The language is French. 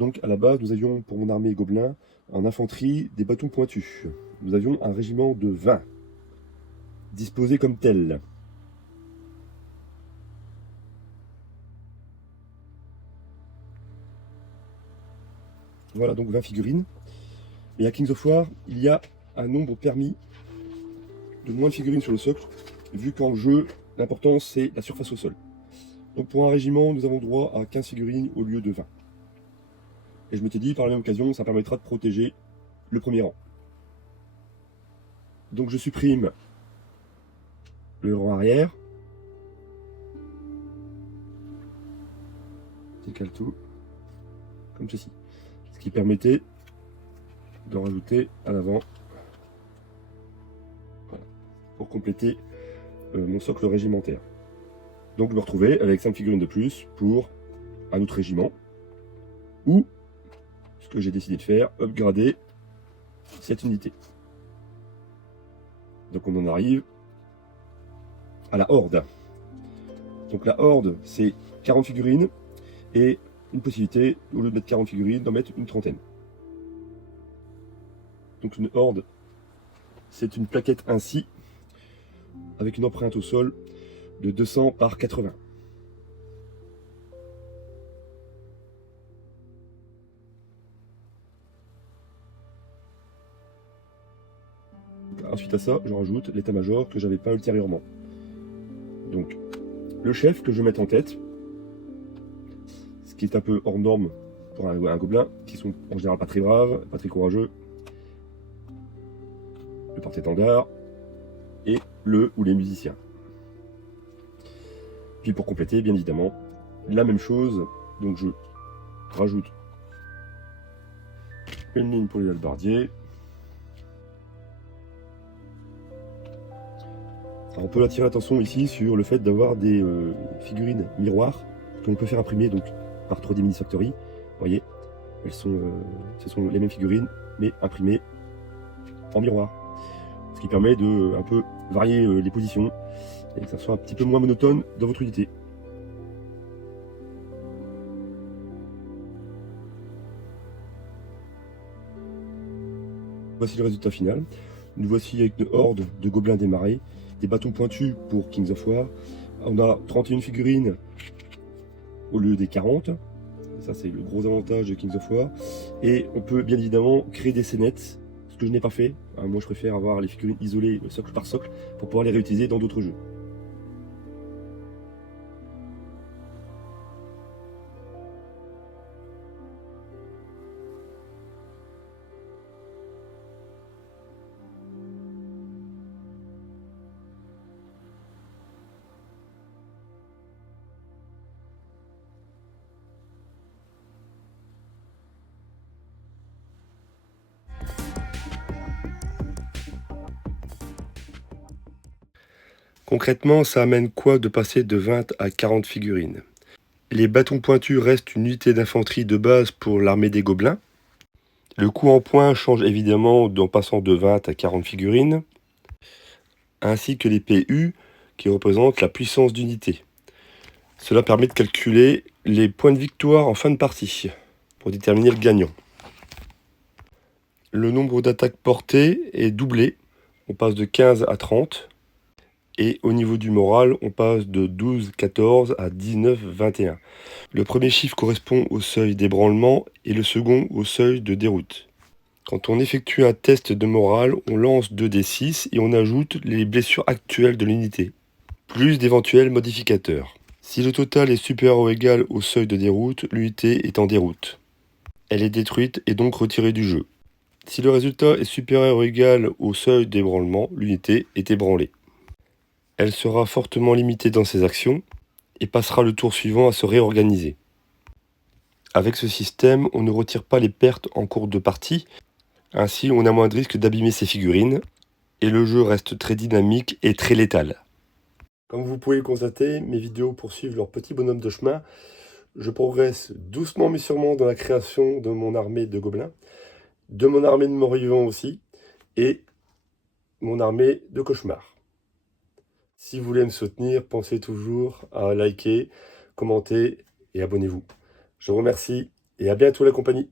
Donc à la base, nous avions pour mon armée gobelin, en infanterie, des bâtons pointus. Nous avions un régiment de 20, disposé comme tel. Voilà donc 20 figurines. Et à Kings of War, il y a un nombre permis de moins de figurines sur le socle, vu qu'en jeu, l'important c'est la surface au sol. Donc pour un régiment, nous avons droit à 15 figurines au lieu de 20. Et je m'étais dit, par la même occasion, ça permettra de protéger le premier rang. Donc je supprime le rang arrière. Décale tout, comme ceci. Ce qui permettait de rajouter à l'avant, voilà, pour compléter mon socle régimentaire. Donc me retrouver avec 5 figurines de plus pour un autre régiment, ou, ce que j'ai décidé de faire, upgrader cette unité. Donc on en arrive à la horde. Donc la horde, c'est 40 figurines, et une possibilité, au lieu de mettre 40 figurines, d'en mettre une trentaine. Donc une horde, c'est une plaquette ainsi, avec une empreinte au sol de 200 par 80. Ensuite à ça, je rajoute l'état-major que j'avais pas ultérieurement. Donc le chef que je vais mettre en tête, ce qui est un peu hors norme pour un gobelin, qui sont en général pas très braves, pas très courageux, le porte-étendard et le ou les musiciens. Puis pour compléter, bien évidemment, la même chose, donc je rajoute une ligne pour les hallebardiers. Alors on peut attirer l'attention ici sur le fait d'avoir des figurines miroirs que l'on peut faire imprimer donc par 3D Mini Factory. Vous voyez, elles sont, ce sont les mêmes figurines mais imprimées en miroir. Ce qui permet de un peu varier les positions et que ça soit un petit peu moins monotone dans votre unité. Voici le résultat final. Nous voici avec une horde de gobelins démarrés, des bâtons pointus pour Kings of War. On a 31 figurines au lieu des 40. Ça c'est le gros avantage de Kings of War. Et on peut bien évidemment créer des scénettes, ce que je n'ai pas fait. Moi je préfère avoir les figurines isolées socle par socle pour pouvoir les réutiliser dans d'autres jeux. Concrètement, ça amène quoi de passer de 20 à 40 figurines? Les bâtons pointus restent une unité d'infanterie de base pour l'armée des gobelins. Le coup en poing change évidemment en passant de 20 à 40 figurines, ainsi que les PU qui représentent la puissance d'unité. Cela permet de calculer les points de victoire en fin de partie pour déterminer le gagnant. Le nombre d'attaques portées est doublé, on passe de 15 à 30. Et au niveau du moral, on passe de 12-14 à 19-21. Le premier chiffre correspond au seuil d'ébranlement et le second au seuil de déroute. Quand on effectue un test de morale, on lance 2d6 et on ajoute les blessures actuelles de l'unité, plus d'éventuels modificateurs. Si le total est supérieur ou égal au seuil de déroute, l'unité est en déroute. Elle est détruite et donc retirée du jeu. Si le résultat est supérieur ou égal au seuil d'ébranlement, l'unité est ébranlée. Elle sera fortement limitée dans ses actions et passera le tour suivant à se réorganiser. Avec ce système, on ne retire pas les pertes en cours de partie, ainsi on a moins de risque d'abîmer ses figurines, et le jeu reste très dynamique et très létal. Comme vous pouvez le constater, mes vidéos poursuivent leur petit bonhomme de chemin. Je progresse doucement mais sûrement dans la création de mon armée de gobelins, de mon armée de morts-vivants aussi, et mon armée de cauchemars. Si vous voulez me soutenir, pensez toujours à liker, commenter et abonnez-vous. Je vous remercie et à bientôt la compagnie.